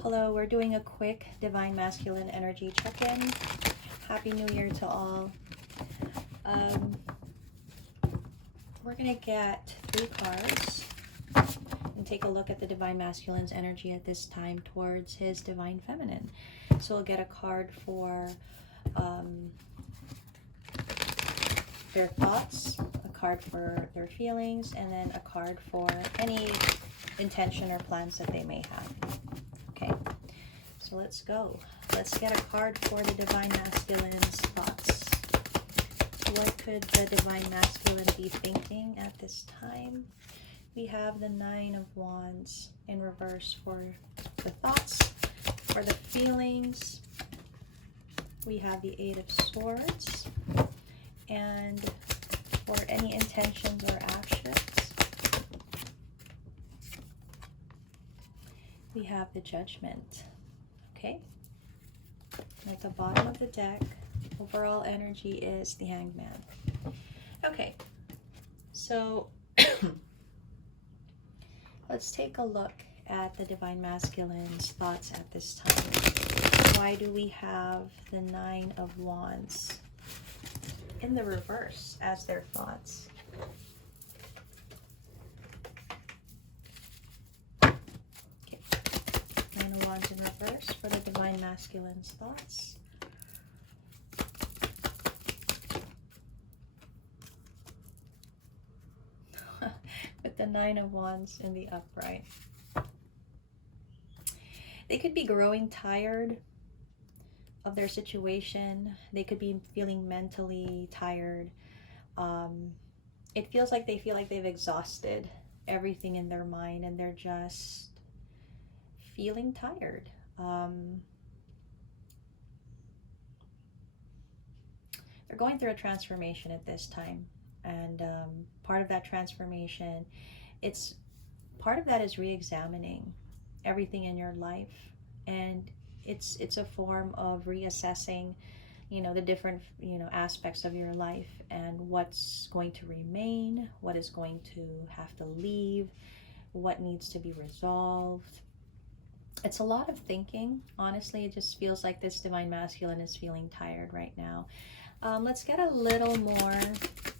Hello, we're doing a quick Divine Masculine Energy check-in. Happy New Year to all. We're going to get 3 cards and take a look at the Divine Masculine's energy at this time towards his Divine Feminine. So we'll get a card for their thoughts, a card for their feelings, and then a card for any intention or plans that they may have. Okay, so let's go. Let's get a card for the Divine Masculine's thoughts. What could the Divine Masculine be thinking at this time? We have the 9 of Wands in reverse for the thoughts, for the feelings. We have the 8 of Swords, and for any intentions or actions, we have the Judgment. Okay, and at the bottom of the deck, overall energy is the Hangman. Okay, so let's take a look at the Divine Masculine's thoughts at this time. Why do we have the 9 of Wands in the reverse as their thoughts? Okay, 9 of Wands in reverse for the Divine Masculine's thoughts. With the 9 of Wands in the upright. They could be growing tired of their situation. They could be feeling mentally tired. It feels like they feel like they've exhausted everything in their mind and they're just feeling tired. They're going through a transformation at this time. And part of that transformation, part of that is re-examining everything in your life, and it's a form of reassessing, the different aspects of your life and what's going to remain, what is going to have to leave, what needs to be resolved. It's a lot of thinking. Honestly, it just feels like this Divine Masculine is feeling tired right now. Let's get a little more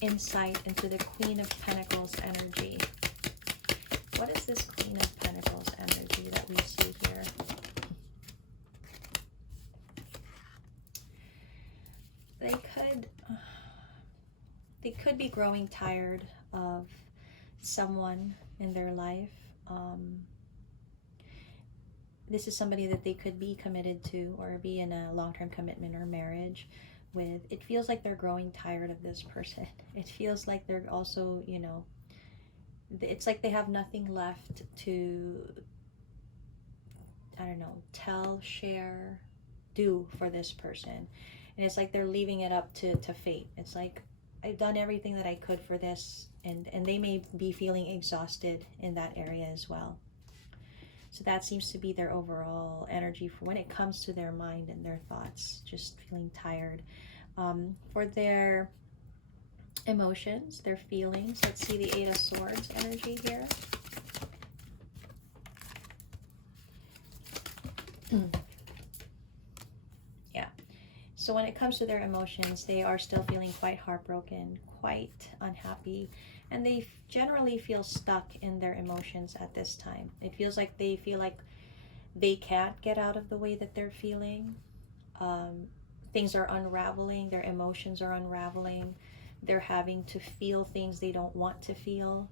insight into the Queen of Pentacles energy. What is this Queen of Pentacles energy that we see here? They could be growing tired of someone in their life. This is somebody that they could be committed to or be in a long-term commitment or marriage with. It feels like they're growing tired of this person. It feels like they're also, it's like they have nothing left to, I don't know, tell, share, do for this person. And it's like they're leaving it up to fate. It's like, I've done everything that I could for this, and they may be feeling exhausted in that area as well. So that seems to be their overall energy for when it comes to their mind and their thoughts, just feeling tired. For their emotions, their feelings, let's see the 8 of Swords energy here. Yeah. So when it comes to their emotions, they are still feeling quite heartbroken, quite unhappy, and they generally feel stuck in their emotions at this time. It feels like they feel like they can't get out of the way that they're feeling. Things are unraveling, their emotions are unraveling. They're having to feel things they don't want to feel.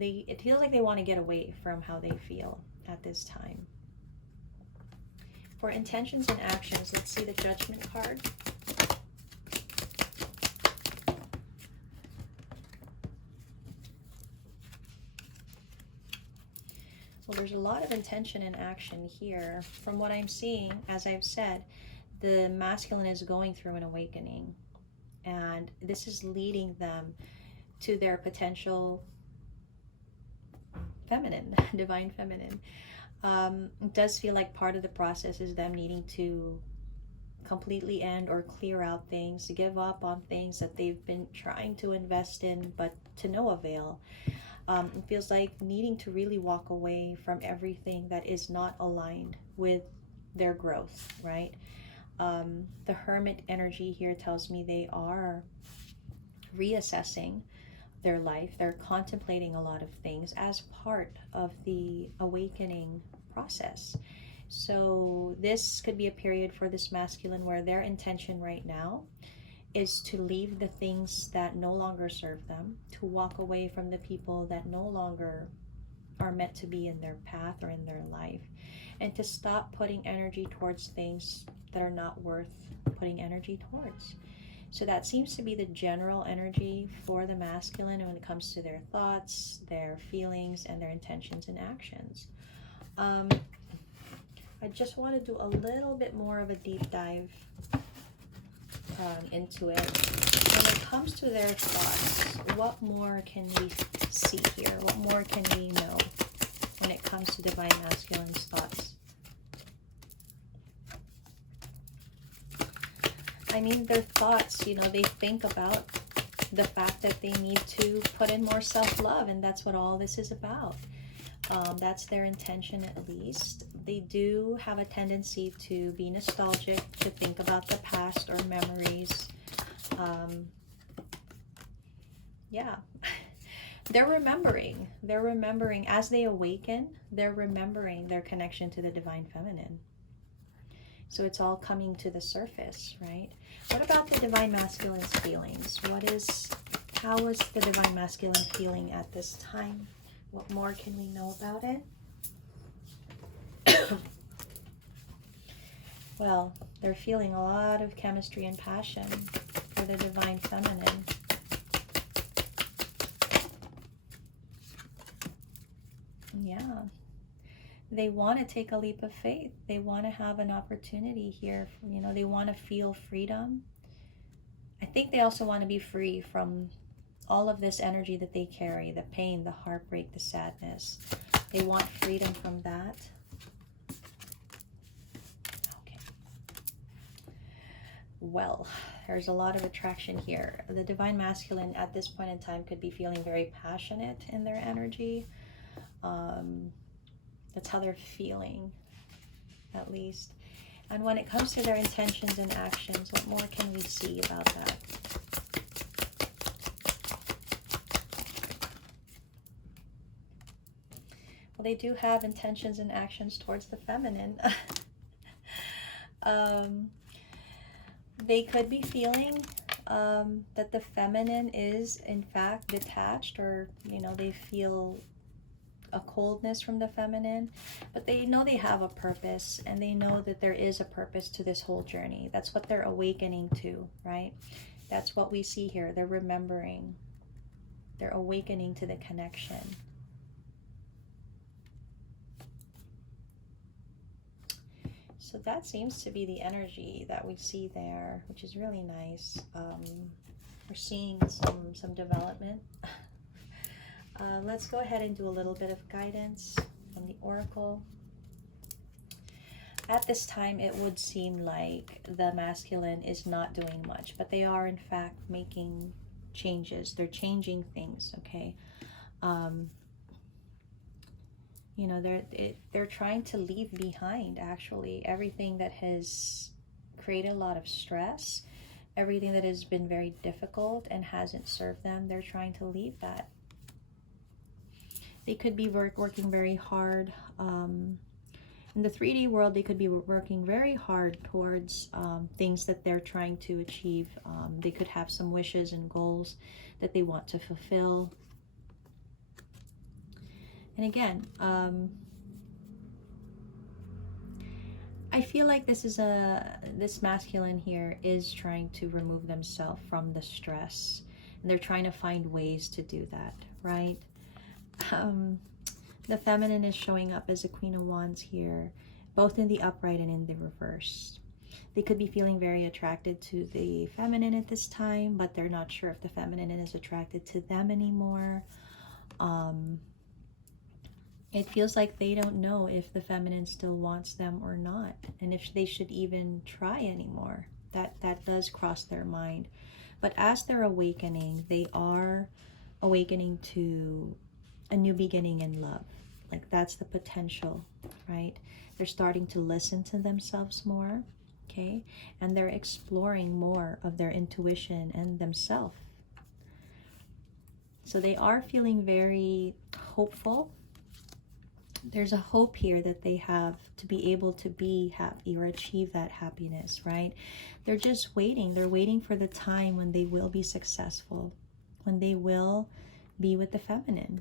It feels like they want to get away from how they feel at this time. For intentions and actions, let's see the Judgment card. Well, there's a lot of intention and action here. From what I'm seeing, as I've said, the masculine is going through an awakening. And this is leading them to their potential feminine, divine feminine. It does feel like part of the process is them needing to completely end or clear out things, to give up on things that they've been trying to invest in, but to no avail. It feels like needing to really walk away from everything that is not aligned with their growth, right? The hermit energy here tells me they are reassessing their life. They're contemplating a lot of things as part of the awakening process. So this could be a period for this masculine where their intention right now is to leave the things that no longer serve them, to walk away from the people that no longer are meant to be in their path or in their life, and to stop putting energy towards things that are not worth putting energy towards. So that seems to be the general energy for the masculine when it comes to their thoughts, their feelings, and their intentions and actions. I just want to do a little bit more of a deep dive into it. When it comes to their thoughts, what more can we see here? What more can we know when it comes to divine masculine's thoughts? I mean, their thoughts, you know, they think about the fact that they need to put in more self-love, and that's what all this is about. That's their intention, at least. They do have a tendency to be nostalgic, to think about the past or memories. Yeah. They're remembering as they awaken, they're remembering their connection to the divine feminine. So it's all coming to the surface, right? What about the divine masculine's feelings? How is the divine masculine feeling at this time? What more can we know about it? Well, they're feeling a lot of chemistry and passion for the divine feminine. Yeah. They want to take a leap of faith. They want to have an opportunity here. You know, they want to feel freedom. I think they also want to be free from all of this energy that they carry, the pain, the heartbreak, the sadness. They want freedom from that. Okay. Well, there's a lot of attraction here. The divine masculine at this point in time could be feeling very passionate in their energy. That's how they're feeling, at least. And when it comes to their intentions and actions, what more can we see about that? Well, they do have intentions and actions towards the feminine. They could be feeling that the feminine is, in fact, detached, or, you know, they feel a coldness from the feminine, but they know they have a purpose, and they know that there is a purpose to this whole journey. That's what they're awakening to, right? That's what we see here. They're remembering. They're awakening to the connection. So that seems to be the energy that we see there, which is really nice. We're seeing some development. Let's go ahead and do a little bit of guidance from the oracle. At this time, it would seem like the masculine is not doing much, but they are in fact making changes. They're changing things, okay? You know, they're trying to leave behind, actually, everything that has created a lot of stress, everything that has been very difficult and hasn't served them. They're trying to leave that. They could be working very hard. In the 3D world, they could be working very hard towards things that they're trying to achieve. They could have some wishes and goals that they want to fulfill. And again, I feel like this masculine here is trying to remove themselves from the stress. And they're trying to find ways to do that, right? The feminine is showing up as a Queen of Wands here, both in the upright and in the reverse. They could be feeling very attracted to the feminine at this time, but they're not sure if the feminine is attracted to them anymore. It feels like they don't know if the feminine still wants them or not, and if they should even try anymore. That does cross their mind. But as they're awakening, they are awakening to a new beginning in love. Like that's the potential, right? They're starting to listen to themselves more, okay? And they're exploring more of their intuition and themselves. So they are feeling very hopeful. There's a hope here that they have to be able to be happy or achieve that happiness, right? They're just waiting. They're waiting for the time when they will be successful, when they will be with the feminine.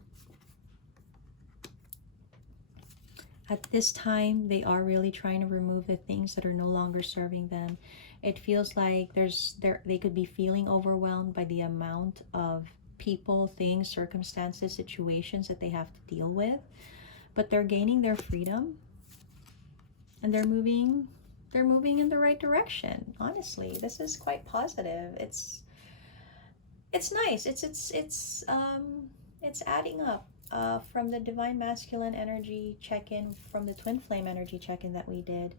At this time, they are really trying to remove the things that are no longer serving them. It feels like they could be feeling overwhelmed by the amount of people, things, circumstances, situations that they have to deal with. But they're gaining their freedom, and they're moving in the right direction. Honestly, this is quite positive. It's nice. It's adding up. From the divine masculine energy check-in, from the twin flame energy check-in that we did,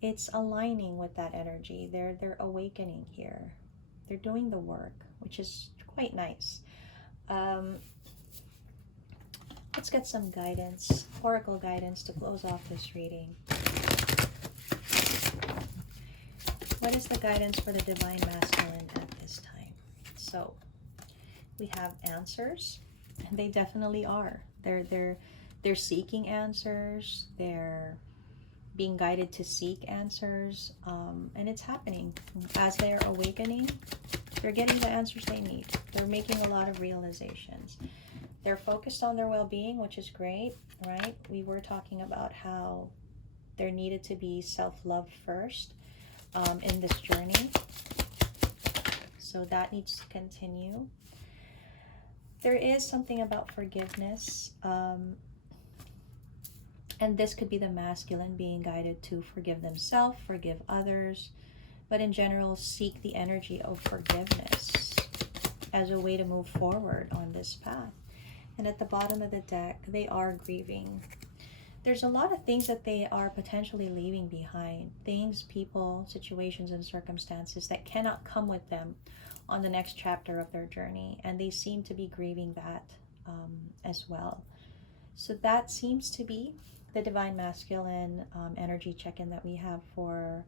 it's aligning with that energy. They're awakening here. They're doing the work, which is quite nice. Let's get some guidance, oracle guidance, to close off this reading. What is the guidance for the divine masculine at this time? So we have answers, and they definitely are. They're seeking answers. They're being guided to seek answers, and it's happening as they are awakening. They're getting the answers they need. They're making a lot of realizations. They're focused on their well-being, which is great, right? We were talking about how there needed to be self-love first in this journey. So that needs to continue. There is something about forgiveness. And this could be the masculine being guided to forgive themselves, forgive others, but in general, seek the energy of forgiveness as a way to move forward on this path. And at the bottom of the deck, they are grieving. There's a lot of things that they are potentially leaving behind. Things, people, situations, and circumstances that cannot come with them on the next chapter of their journey. And they seem to be grieving that as well. So that seems to be the divine masculine energy check-in that we have for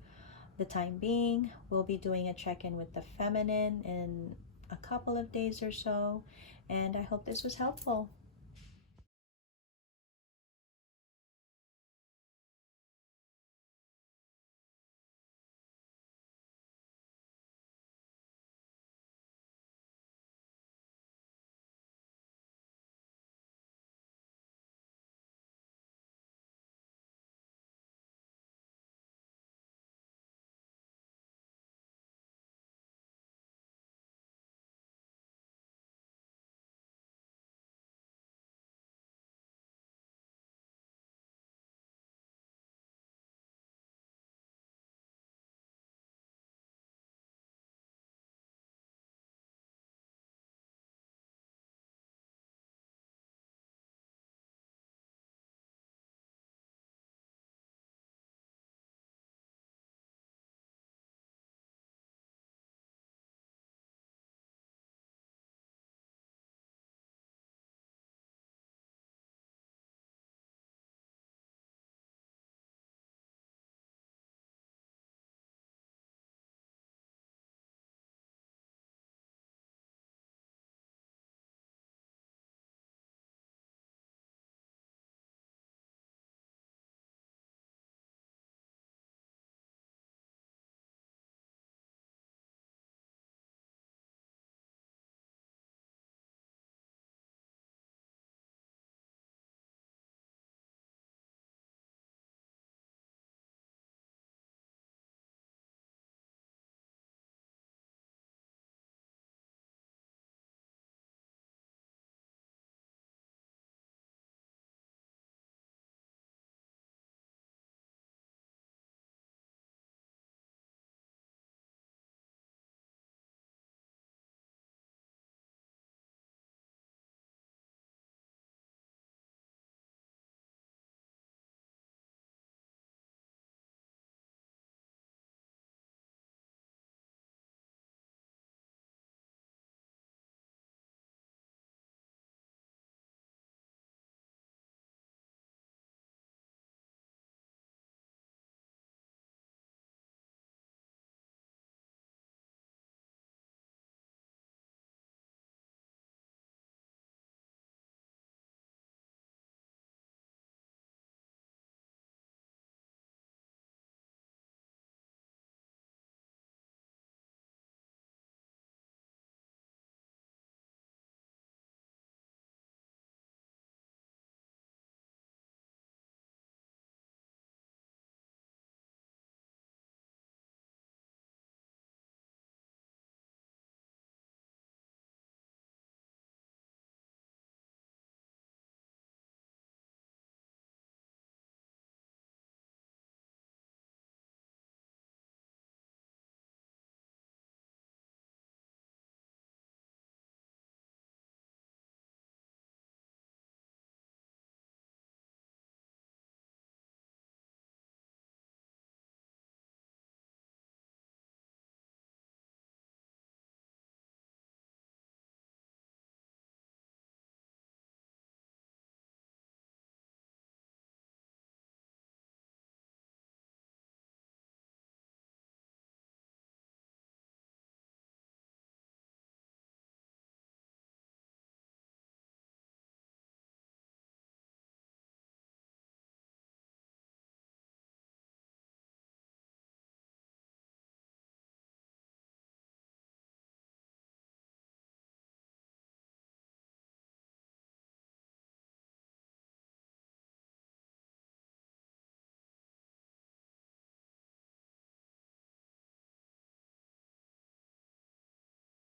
the time being. We'll be doing a check-in with the feminine in a couple of days or so. And I hope this was helpful.